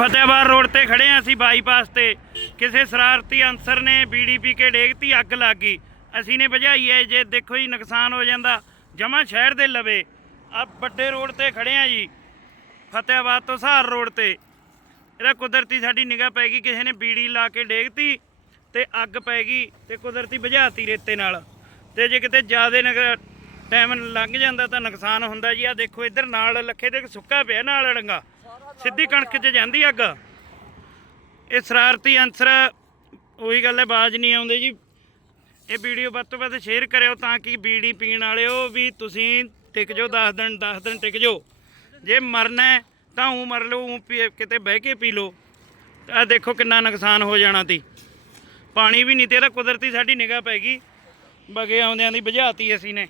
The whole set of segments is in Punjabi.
ਫਤਿਹਬਾਦ ਰੋਡ ਤੇ ਖੜੇ ਆ ਅਸੀਂ ਬਾਈਪਾਸ ਤੇ। ਕਿਸੇ ਸ਼ਰਾਰਤੀ ਅਨਸਰ ਨੇ ਬੀੜੀ ਪੀ ਕੇ ਡੇਗਤੀ ਅੱਗ ਲੱਗ ਗਈ। ਅਸੀਂ ਨੇ ਬੁਝਾਈ ਹੈ ਜੇ ਦੇਖੋ ਜੀ ਨੁਕਸਾਨ ਹੋ ਜਾਂਦਾ, ਜਮਾ ਸ਼ਹਿਰ ਦੇ ਲਵੇ। ਆ ਵੱਡੇ ਰੋਡ ਤੇ ਖੜੇ ਆ ਜੀ, ਫਤਿਹਬਾਦ ਤੋਂ ਸਹਾਰ ਰੋਡ ਤੇ। ਇਹਦਾ ਕੁਦਰਤੀ ਸਾਡੀ ਨਿਗਾਹ ਪੈ ਗਈ, ਕਿਸੇ ਨੇ ਬੀੜੀ ਲਾ ਕੇ ਡੇਗਤੀ ਤੇ ਅੱਗ ਪੈ ਗਈ ਤੇ ਕੁਦਰਤੀ ਬੁਝਾਤੀ ਰੇਤੇ ਨਾਲ। ਤੇ ਜੇ ਕਿਤੇ ਜ਼ਿਆਦੇ ਨਗਰ ਟਾਈਮ ਲੰਘ ਜਾਂਦਾ ਤਾਂ ਨੁਕਸਾਨ ਹੁੰਦਾ ਜੀ। ਆ ਦੇਖੋ ਇੱਧਰ ਨਾਲ ਲੱਖੇ 'ਤੇ ਸੁੱਕਾ ਪਿਆ ਨਾਲ ਡੰਗਾ ਸਿੱਧੀ ਕਣਕ 'ਚ ਜਾਂਦੀ ਅੱਗ। ਇਹ ਸ਼ਰਾਰਤੀ ਅਨਸਰ ਉਹੀ ਗੱਲ ਹੈ, ਬਾਜ ਨਹੀਂ ਆਉਂਦੇ ਜੀ। ਇਹ ਵੀਡੀਓ ਵੱਧ ਤੋਂ ਵੱਧ ਸ਼ੇਅਰ ਕਰਿਓ ਤਾਂ ਕਿ ਬੀੜੀ ਪੀਣ ਵਾਲਿਓ ਵੀ ਤੁਸੀਂ ਟਿਕ ਜਾਓ 10 ਦਿਨ 10 ਦਿਨ ਟਿਕ ਜਾਓ। ਜੇ ਮਰਨਾ ਤਾਂ ਉਹ ਮਰ ਲਓ ਊਂ ਪੀ- ਕਿਤੇ ਬਹਿ ਕੇ ਪੀ ਲਓ। ਆ ਦੇਖੋ ਕਿੰਨਾ ਨੁਕਸਾਨ ਹੋ ਜਾਣਾ ਤੀ। ਪਾਣੀ ਵੀ ਨਹੀਂ ਤੇ ਇਹਦਾ ਕੁਦਰਤੀ ਸਾਡੀ ਨਿਗਾਹ ਪੈ ਗਈ। ਬਗੇ ਆਉਂਦਿਆਂ ਦੀ ਬੁਝਾਤੀ ਅਸੀਂ ਨੇ।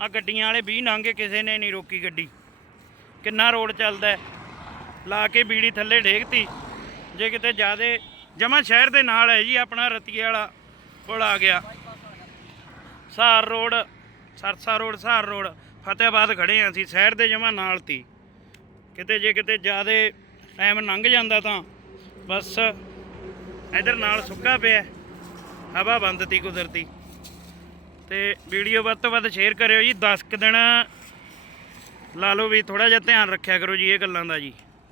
ਆ ਗੱਡੀਆਂ ਵਾਲੇ 20 ਲੰਘੇ ਕਿਸੇ ਨੇ ਨਹੀਂ ਰੋਕੀ ਗੱਡੀ। ਕਿੰਨਾ ਰੋਡ ਚੱਲਦਾ ਹੈ। ਲਾ ਕੇ ਬੀੜੀ ਥੱਲੇ ਡੇਗਤੀ। ਜੇ ਕਿਤੇ ਜ਼ਿਆਦੇ ਜਮਾ ਸ਼ਹਿਰ ਦੇ ਨਾਲ ਹੈ ਜੀ, ਆਪਣਾ ਰਤੀਏ ਵਾਲਾ ਪੁਲ ਆ ਗਿਆ। Sahar road, Sirsa road Sahar road, Fatehabad ਖੜੇ ਹਾਂ ਅਸੀਂ, ਸ਼ਹਿਰ ਦੇ ਜਮਾ ਨਾਲ ਤੀ। ਕਿਤੇ ਜੇ ਕਿਤੇ ਜ਼ਿਆਦੇ ਟਾਈਮ ਲੰਘ ਜਾਂਦਾ ਤਾਂ ਬਸ ਇਧਰ ਨਾਲ ਸੁੱਕਾ ਪਿਆ, ਹਵਾ ਬੰਦ ਤੀ ਕੁਦਰਤੀ। ਤੇ ਵੀਡੀਓ ਵੱਧ ਤੋਂ ਵੱਧ ਸ਼ੇਅਰ ਕਰਿਓ ਜੀ 10 ਕੁ ਦਿਨ ਲਾ ਲਓ ਵੀ ਥੋੜਾ ਜਿਹਾ ਧਿਆਨ ਰੱਖਿਆ ਕਰੋ ਜੀ ਇਹ ਗੱਲਾਂ ਦਾ ਜੀ।